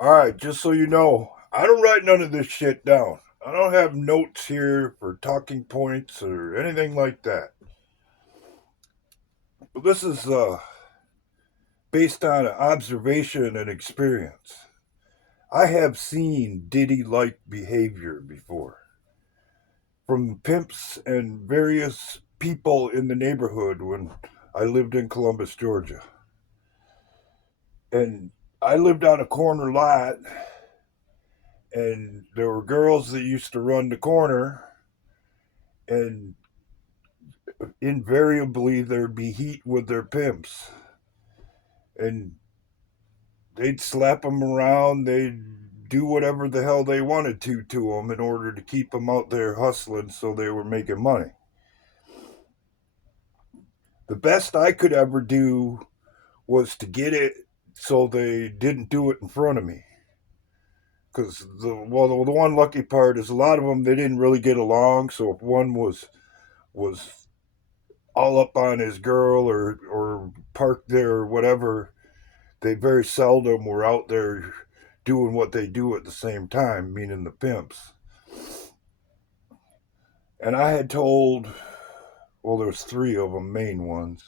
Alright, just so you know, I don't write none of this shit down. I don't have notes here for talking points or anything like that. But this is based on observation and experience. I have seen Diddy like behavior before from pimps and various people in the neighborhood when I lived in Columbus, Georgia. And I lived on a corner lot, and there were girls that used to run the corner, and invariably there'd be heat with their pimps, and they'd slap them around. They'd do whatever the hell they wanted to them in order to keep them out there hustling, so they were making money. The best I could ever do was to get it so they didn't do it in front of me. Because the one lucky part is a lot of them, they didn't really get along. So if one was all up on his girl or parked there or whatever, they very seldom were out there doing what they do at the same time, meaning the pimps. And I had told, well, there was three of them, main ones,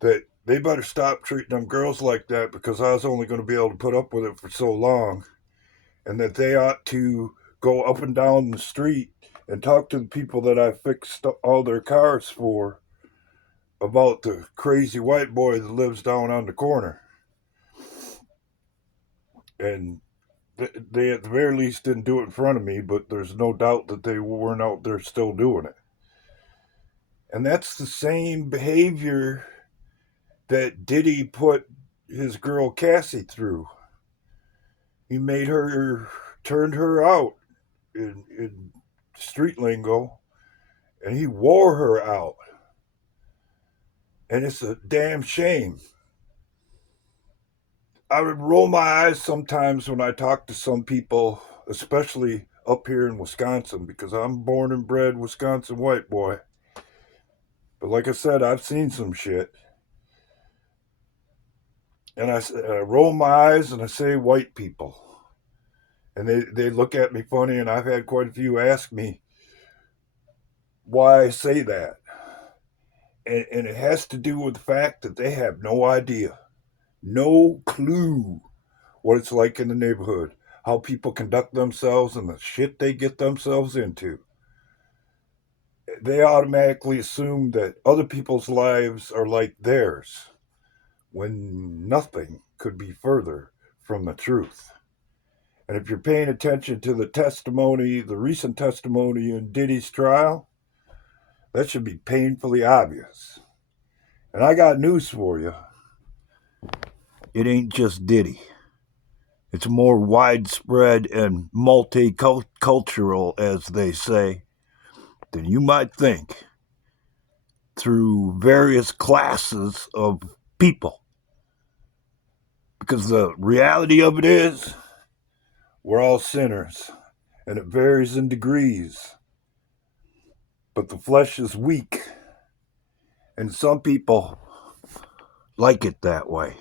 that they better stop treating them girls like that because I was only going to be able to put up with it for so long, and that they ought to go up and down the street and talk to the people that I fixed all their cars for about the crazy white boy that lives down on the corner. And they at the very least didn't do it in front of me, but there's no doubt that they weren't out there still doing it. And that's the same behavior that Diddy put his girl Cassie through. He made her, turned her out in street lingo, and he wore her out. And it's a damn shame. I would roll my eyes sometimes when I talk to some people, especially up here in Wisconsin, because I'm born and bred Wisconsin white boy. But like I said, I've seen some shit. And I roll my eyes and I say white people. And they look at me funny, and I've had quite a few ask me why I say that. And it has to do with the fact that they have no idea, no clue what it's like in the neighborhood, how people conduct themselves, and the shit they get themselves into. They automatically assume that other people's lives are like theirs, when nothing could be further from the truth. And if you're paying attention to the recent testimony in Diddy's trial, that should be painfully obvious. And I got news for you. It ain't just Diddy. It's more widespread and multicultural, as they say, than you might think, through various classes of people. Because the reality of it is, we're all sinners, and it varies in degrees. But the flesh is weak, and some people like it that way.